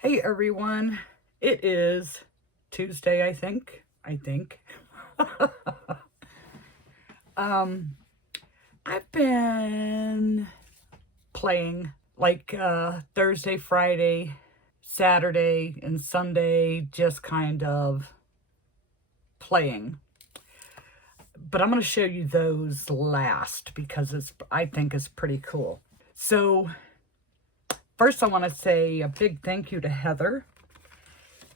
Hey everyone, it is Tuesday, I think. I've been playing like Thursday, Friday, Saturday, and Sunday, just kind of playing. But I'm going to show you those last because I think it's pretty cool. So first, I want to say a big thank you to Heather.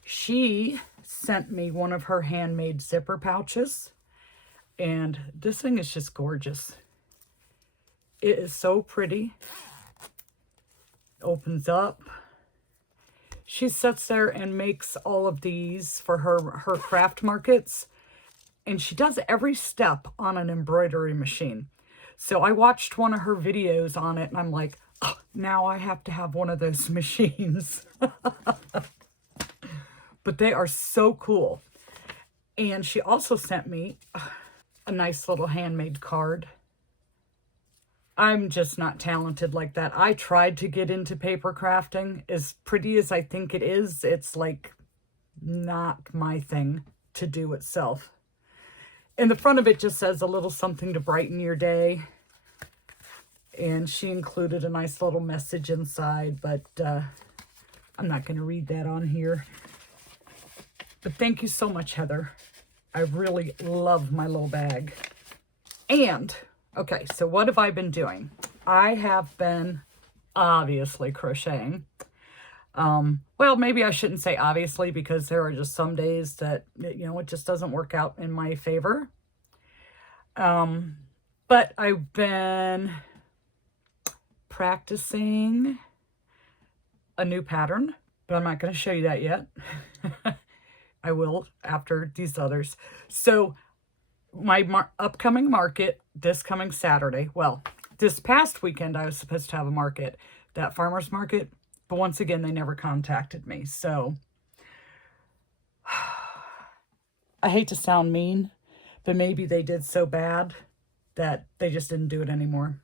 She sent me one of her handmade zipper pouches, and this thing is just gorgeous. It is so pretty. Opens up. She sits there and makes all of these for her craft markets, and she does every step on an embroidery machine. So I watched one of her videos on it, and I'm like, oh, now I have to have one of those machines. But they are so cool. And she also sent me a nice little handmade card. I'm just not talented like that. I tried to get into paper crafting. As pretty as I think it is, it's like not my thing to do itself. And the front of it just says a little something to brighten your day. And she included a nice little message inside, but I'm not going to read that on here. But thank you so much, Heather. I really love my little bag. And, okay, so what have I been doing? I have been obviously crocheting. Well, maybe I shouldn't say obviously, because there are just some days that, you know, it just doesn't work out in my favor. But I've been practicing a new pattern, but I'm not going to show you that yet. I will after these others. So my upcoming market this coming Saturday, well, this past weekend I was supposed to have a market, that farmer's market, but once again they never contacted me. So I hate to sound mean, but maybe they did so bad that they just didn't do it anymore.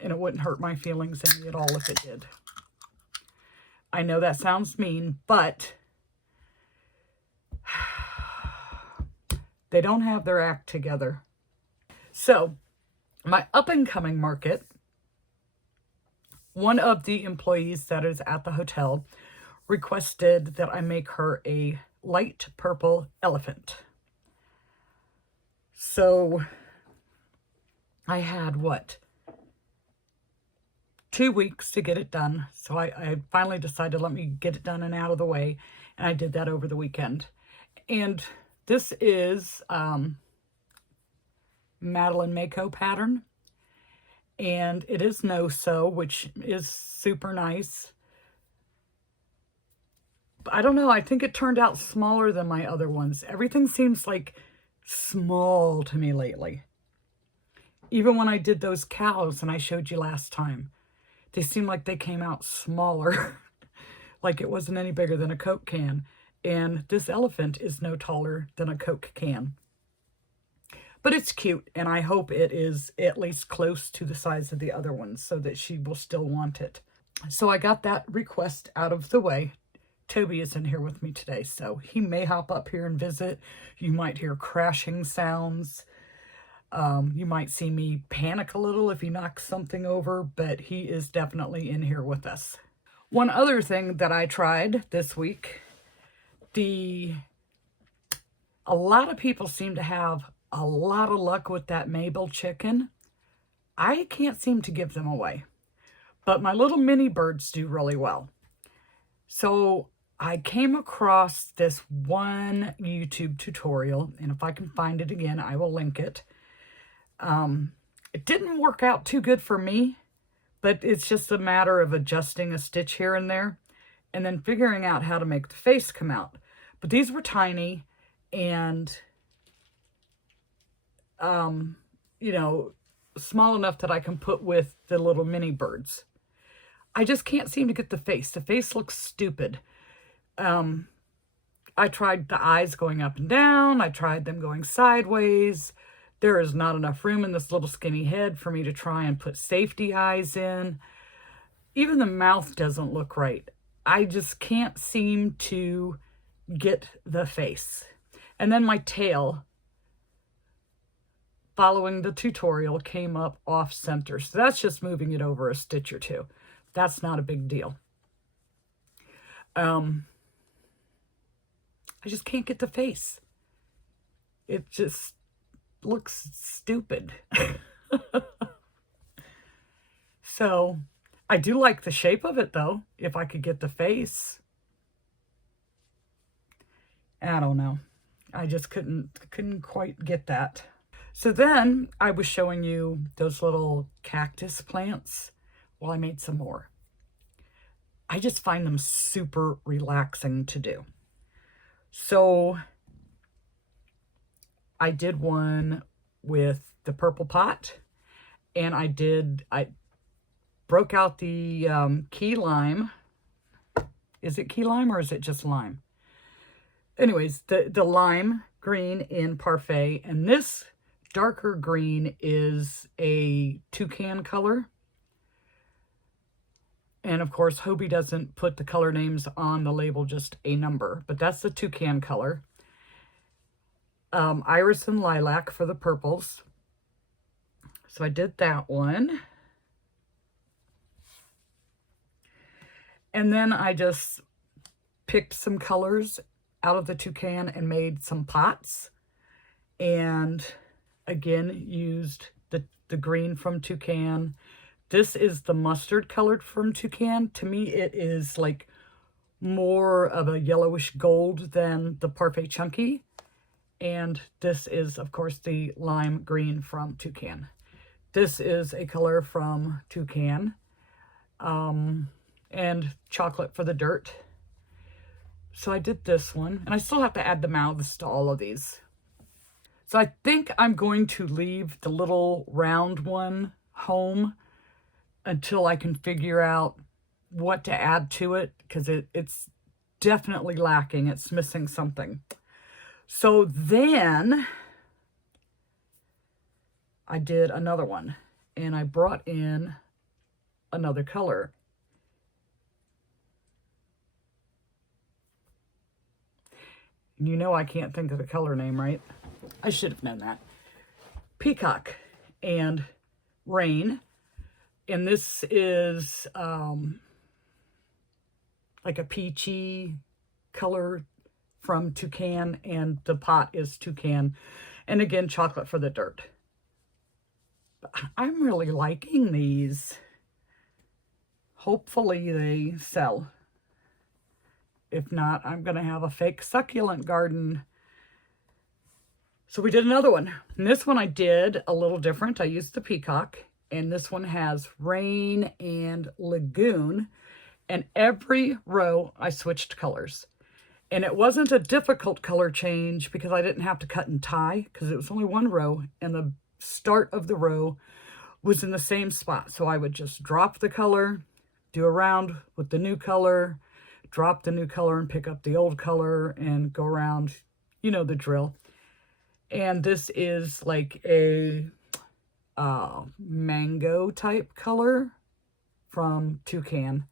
And it wouldn't hurt my feelings any at all if it did. I know that sounds mean, but they don't have their act together. So my up-and-coming market, one of the employees that is at the hotel requested that I make her a light purple elephant. So I had, 2 weeks to get it done. So I finally decided, let me get it done and out of the way. And I did that over the weekend. And this is Madeline Mako pattern. And it is no-sew, which is super nice. I don't know, I think it turned out smaller than my other ones. Everything seems like small to me lately. Even when I did those cows and I showed you last time, they seem like they came out smaller, like it wasn't any bigger than a Coke can. And this elephant is no taller than a Coke can. But it's cute, and I hope it is at least close to the size of the other ones so that she will still want it. So I got that request out of the way. Toby is in here with me today, so he may hop up here and visit. You might hear crashing sounds. You might see me panic a little if he knocks something over, but he is definitely in here with us. One other thing that I tried this week, a lot of people seem to have a lot of luck with that Mabel chicken. I can't seem to give them away, but my little mini birds do really well. So I came across this one YouTube tutorial, and if I can find it again, I will link it. It didn't work out too good for me, but it's just a matter of adjusting a stitch here and there and then figuring out how to make the face come out. But these were tiny and, you know, small enough that I can put with the little mini birds. I just can't seem to get the face. The face looks stupid. I tried the eyes going up and down. I tried them going sideways. There is not enough room in this little skinny head for me to try and put safety eyes in. even the mouth doesn't look right. I just can't seem to get the face. And then my tail, following the tutorial, came up off center. So that's just moving it over a stitch or two. That's not a big deal. I just can't get the face. It just looks stupid. So I do like the shape of it though, if I could get the face. I don't know. I just couldn't quite get that. So then I was showing you those little cactus plants. Well, I made some more. I just find them super relaxing to do. So I did one with the purple pot, and I broke out the key lime. Is it key lime or is it just lime? Anyways, the lime green in Parfait, and this darker green is a toucan color. And of course, Hobie doesn't put the color names on the label, just a number, but that's the toucan color. Iris and lilac for the purples. So I did that one. And then I just picked some colors out of the toucan and made some pots. And again, used the green from toucan. This is the mustard colored from toucan. To me, it is like more of a yellowish gold than the Parfait Chunky. And this is, of course, the lime green from toucan. This is a color from toucan. And chocolate for the dirt. So I did this one, and I still have to add the mouths to all of these. So I think I'm going to leave the little round one home until I can figure out what to add to it, because it's definitely lacking. It's missing something. So then I did another one, and I brought in another color. You know I can't think of the color name, right? I should have known that. Peacock and Rain. And this is like a peachy color from toucan, and the pot is toucan. And again, chocolate for the dirt. I'm really liking these. Hopefully they sell. If not, I'm going to have a fake succulent garden. So we did another one. And this one I did a little different. I used the peacock. And this one has Rain and Lagoon. And every row I switched colors. And it wasn't a difficult color change because I didn't have to cut and tie, because it was only one row. And the start of the row was in the same spot. So I would just drop the color, do a round with the new color, drop the new color and pick up the old color and go around, you know the drill. And this is like a mango type color from toucan,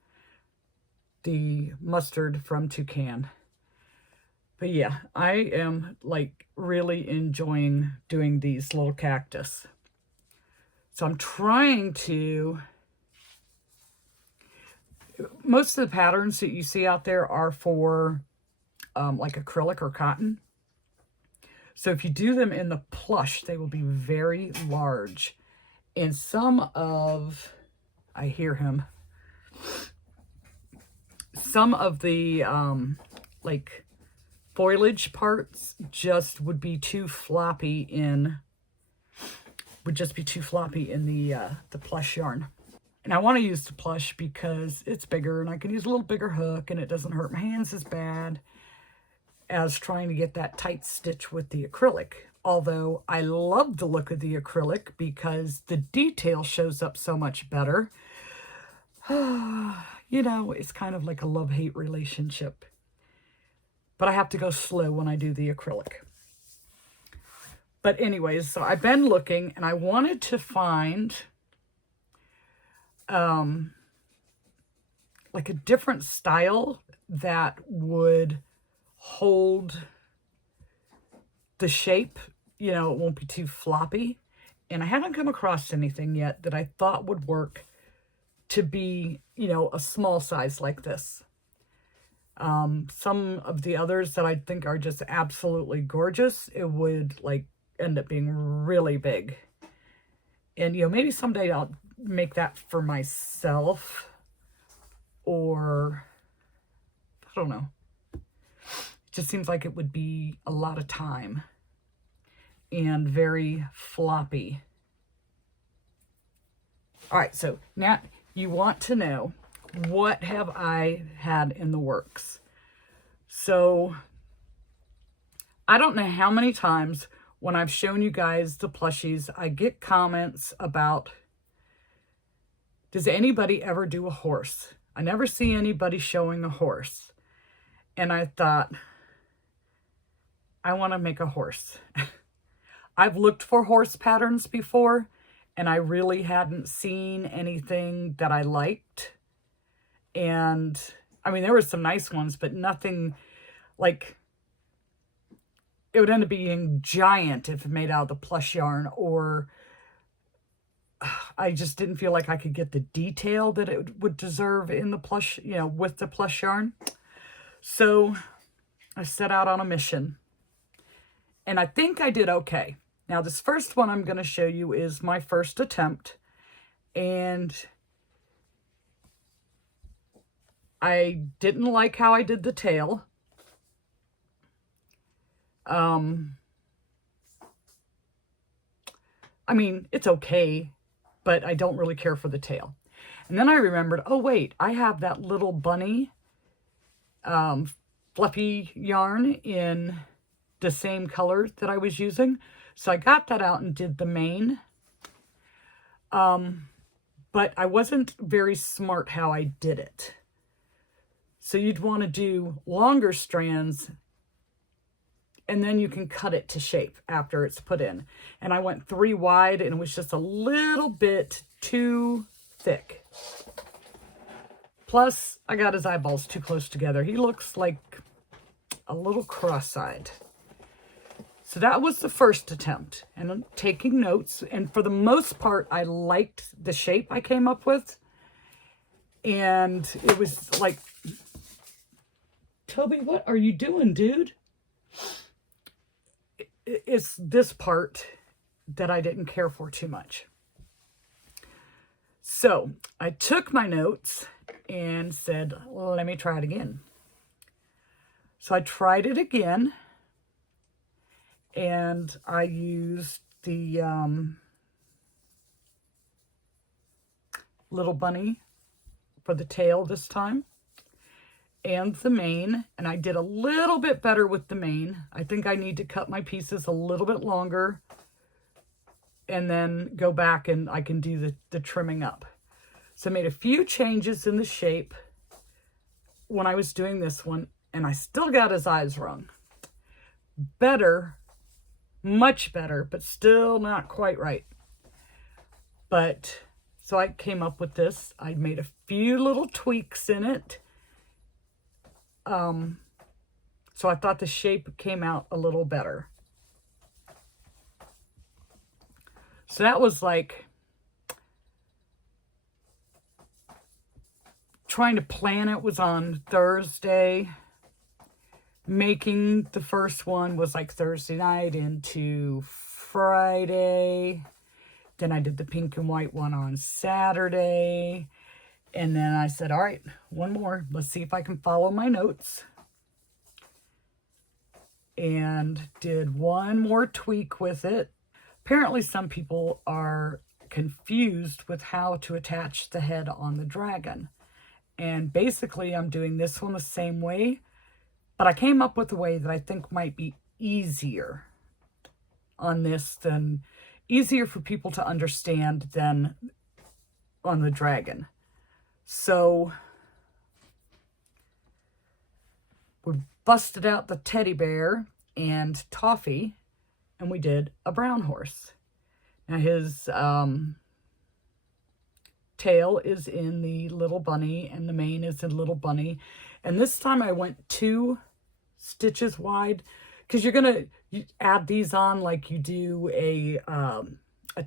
the mustard from toucan. But yeah, I am like really enjoying doing these little cactus. So I'm trying to, most of the patterns that you see out there are for like acrylic or cotton. So if you do them in the plush, they will be very large. And some of, I hear him, some of the like foliage parts just would be too floppy in, the plush yarn. And I want to use the plush because it's bigger and I can use a little bigger hook and it doesn't hurt my hands as bad as trying to get that tight stitch with the acrylic. Although I love the look of the acrylic because the detail shows up so much better. You know, it's kind of like a love-hate relationship. But I have to go slow when I do the acrylic. But anyways, so I've been looking and I wanted to find like a different style that would hold the shape, you know, it won't be too floppy. And I haven't come across anything yet that I thought would work to be, you know, a small size like this. Some of the others that I think are just absolutely gorgeous, it would like end up being really big. And, you know, maybe someday I'll make that for myself, or I don't know. It just seems like it would be a lot of time and very floppy. All right, so now you want to know, what have I had in the works? So I don't know how many times when I've shown you guys the plushies, I get comments about, does anybody ever do a horse? I never see anybody showing a horse. And I thought, I want to make a horse. I've looked for horse patterns before, and I really hadn't seen anything that I liked. And I mean, there were some nice ones, but nothing like, it would end up being giant if made out of the plush yarn, or I just didn't feel like I could get the detail that it would deserve in the plush, you know, with the plush yarn. So I set out on a mission, and I think I did okay. Now, this first one I'm going to show you is my first attempt, and I didn't like how I did the tail. I mean, it's okay, but I don't really care for the tail. And then I remembered, oh wait, I have that little bunny fluffy yarn in the same color that I was using. So I got that out and did the mane. But I wasn't very smart how I did it. So you'd want to do longer strands, and then you can cut it to shape after it's put in. And I went 3 wide, and it was just a little bit too thick. Plus, I got his eyeballs too close together. He looks like a little cross-eyed. So that was the first attempt, and I'm taking notes. And for the most part, I liked the shape I came up with. And it was like, Toby, what are you doing, dude? It's this part that I didn't care for too much. So I took my notes and said, let me try it again. So I tried it again, and I used the little bunny for the tail this time, and the mane, and I did a little bit better with the mane. I think I need to cut my pieces a little bit longer and then go back and I can do the trimming up. So I made a few changes in the shape when I was doing this one, and I still got his eyes wrong. Better, much better, but still not quite right. But, so I came up with this. I made a few little tweaks in it. So I thought the shape came out a little better. So that was like trying to plan it was on Thursday. Making the first one was like Thursday night into Friday. Then I did the pink and white one on Saturday. And then I said, all right, one more. Let's see if I can follow my notes. And did one more tweak with it. Apparently some people are confused with how to attach the head on the dragon. And basically I'm doing this one the same way, but I came up with a way that I think might be easier on this than, easier for people to understand than on the dragon. So we busted out the teddy bear and Toffee, and we did a brown horse. Now his tail is in the little bunny and the mane is in little bunny. And this time I went 2 stitches wide, because you're going to add these on like you do a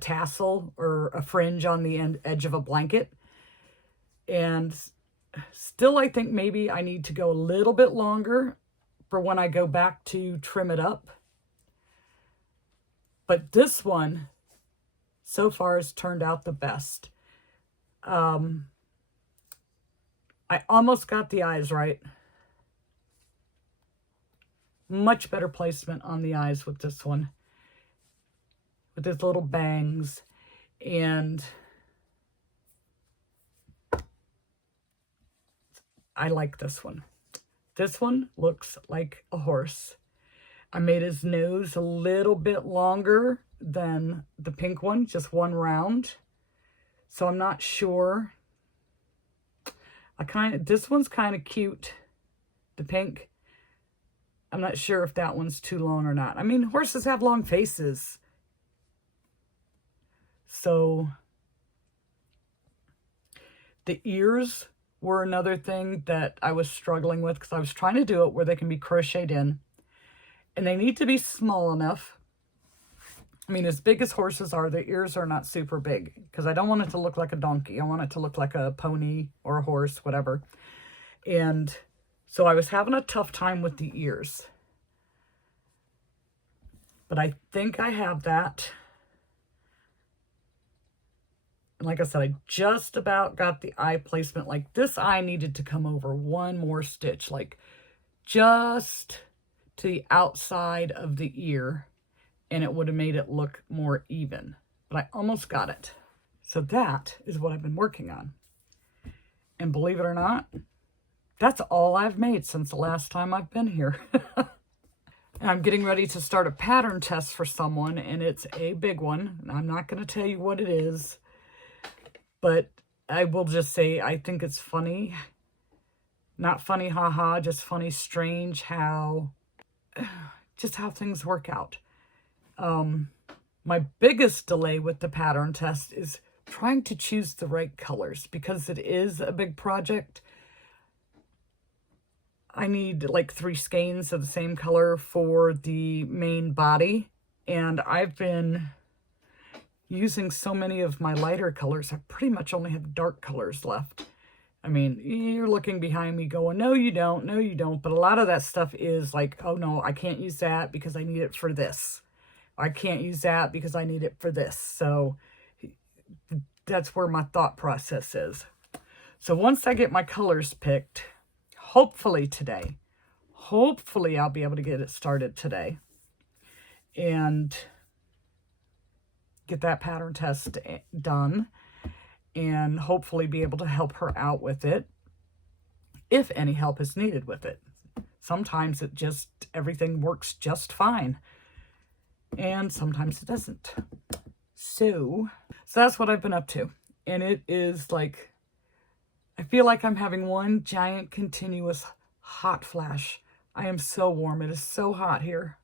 tassel or a fringe on the edge of a blanket. And still, I think maybe I need to go a little bit longer for when I go back to trim it up. But this one so far has turned out the best. I almost got the eyes right. Much better placement on the eyes with this one, with his little bangs. And I like this one. This one looks like a horse. I made his nose a little bit longer than the pink one, just one round. So I'm not sure. This one's kind of cute, the pink. I'm not sure if that one's too long or not. I mean, horses have long faces. So the ears were another thing that I was struggling with, because I was trying to do it where they can be crocheted in. And they need to be small enough. I mean, as big as horses are, their ears are not super big, because I don't want it to look like a donkey. I want it to look like a pony or a horse, whatever. And so I was having a tough time with the ears. But I think I have that. And like I said, I just about got the eye placement. Like, this eye needed to come over one more stitch, like just to the outside of the ear, and it would have made it look more even. But I almost got it. So that is what I've been working on. And believe it or not, that's all I've made since the last time I've been here. And I'm getting ready to start a pattern test for someone, and it's a big one. And I'm not going to tell you what it is, but I will just say I think it's funny. Not funny, haha, just funny, strange how things work out. My biggest delay with the pattern test is trying to choose the right colors, because it is a big project. I need like 3 skeins of the same color for the main body, and I've been using so many of my lighter colors. I pretty much only have dark colors left. I mean, you're looking behind me going, no, you don't, no, you don't. But a lot of that stuff is like, oh no, I can't use that because I need it for this. I can't use that because I need it for this. So that's where my thought process is. So once I get my colors picked, hopefully today, hopefully I'll be able to get it started today and get that pattern test done, and hopefully be able to help her out with it if any help is needed with it. Sometimes everything works just fine, and sometimes it doesn't. So that's what I've been up to. And it is like, I feel like I'm having one giant continuous hot flash. I am so warm. It is so hot here.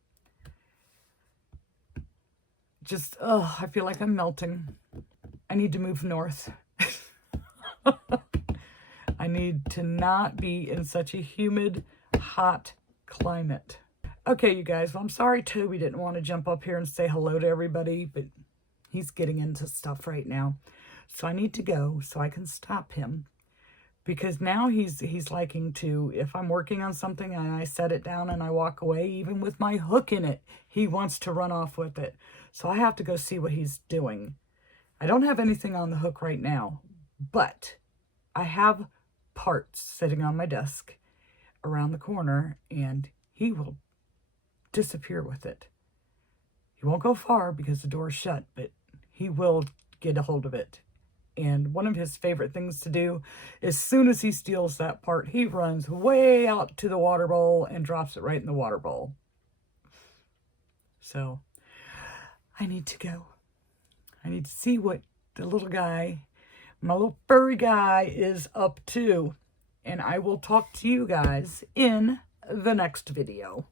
Just, I feel like I'm melting. I need to move north. I need to not be in such a humid, hot climate. Okay, you guys. Well, I'm sorry Toby didn't want to jump up here and say hello to everybody, but he's getting into stuff right now. So I need to go so I can stop him. Because now he's liking to, if I'm working on something and I set it down and I walk away, even with my hook in it, he wants to run off with it. So I have to go see what he's doing. I don't have anything on the hook right now, but I have parts sitting on my desk around the corner, and he will disappear with it. He won't go far because the door's shut, but he will get a hold of it. And one of his favorite things to do, as soon as he steals that part, he runs way out to the water bowl and drops it right in the water bowl. So I need to go. I need to see what the little guy, my little furry guy, is up to. And I will talk to you guys in the next video.